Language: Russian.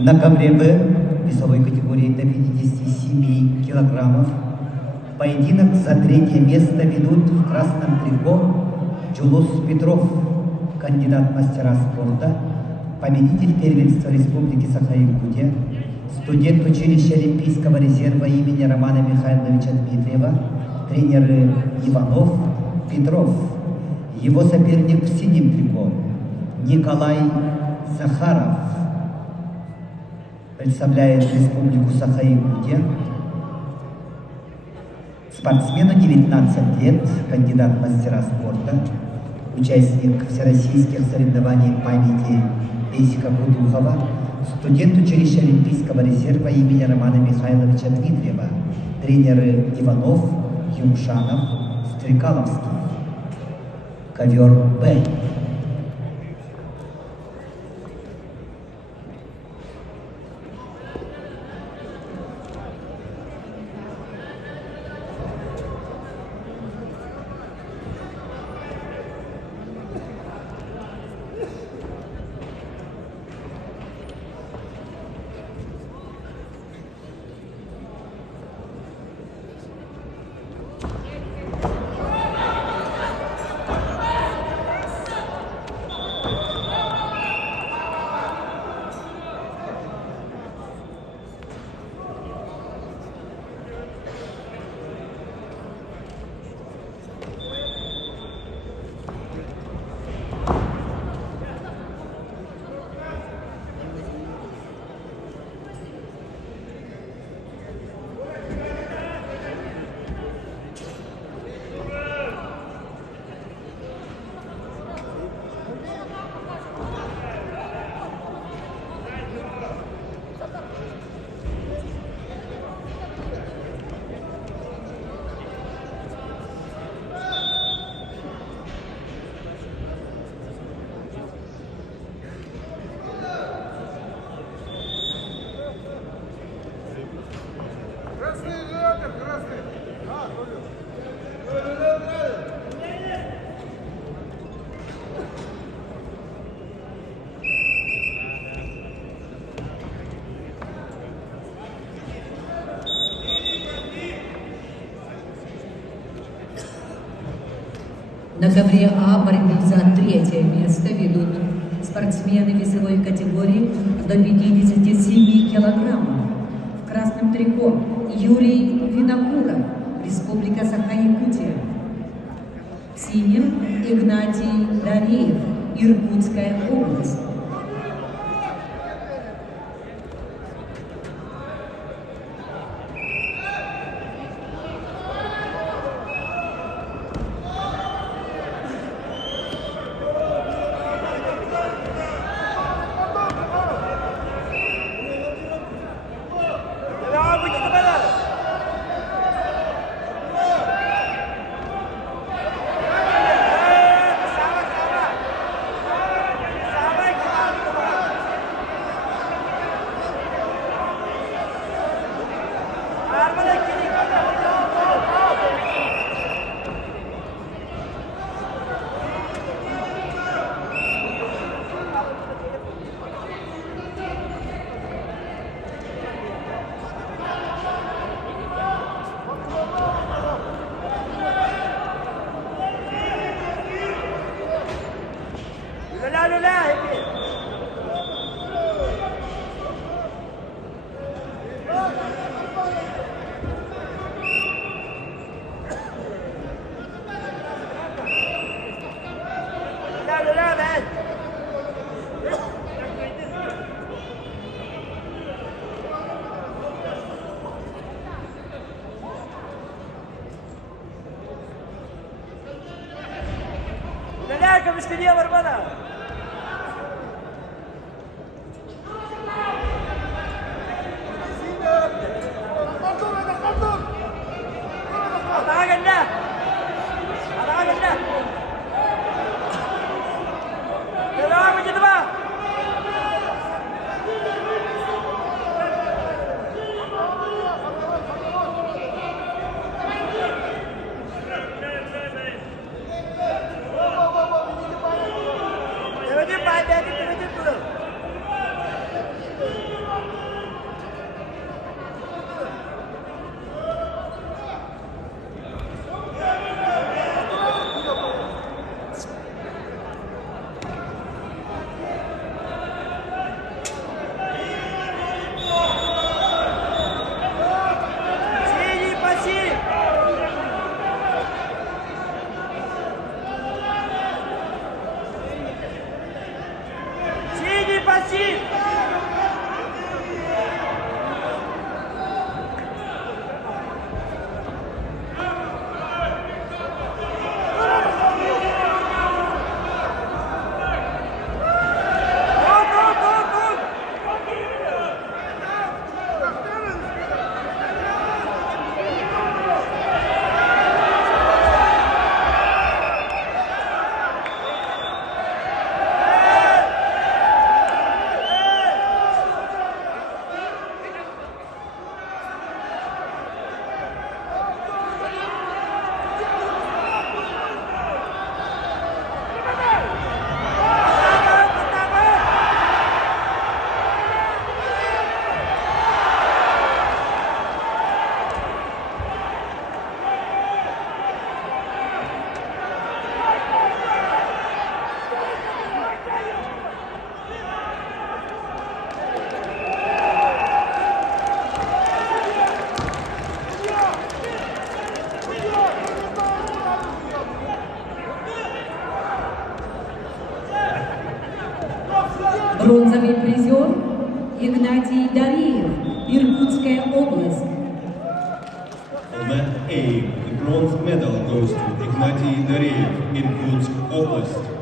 На ковре Б весовой категории до 57 килограммов поединок за третье место ведут в красном трико Джулус Петров, кандидат мастера спорта, победитель первенства Республики Саха-Якутия, студент училища Олимпийского резерва имени Романа Михайловича Дмитриева, тренеры Иванов, Петров. Его соперник в синем трико Николай Захаров представляет Республику Саха-Якутия. Спортсмену 19 лет, кандидат мастера спорта, участник всероссийских соревнований памяти Эсика Будухова, студент училища Олимпийского резерва имени Романа Михайловича Дмитриева, тренеры Иванов, Юмшанов, Стрекаловский. Ковер Б. На ковре А борьбу за третье место ведут спортсмены весовой категории до 57 килограммов. В красном трико Юрий Винокуров, Республика Саха-Якутия. В синем Игнатий Дареев, Иркутская область. Müşteriye var bana. Daha gönder. Daha gönder. Devam edin bak. Бронзовый призер Игнатий Дареев, Иркутская область. Format A, the bronze medal goes to Ignatiy Dareev, Irkutsk Oblast.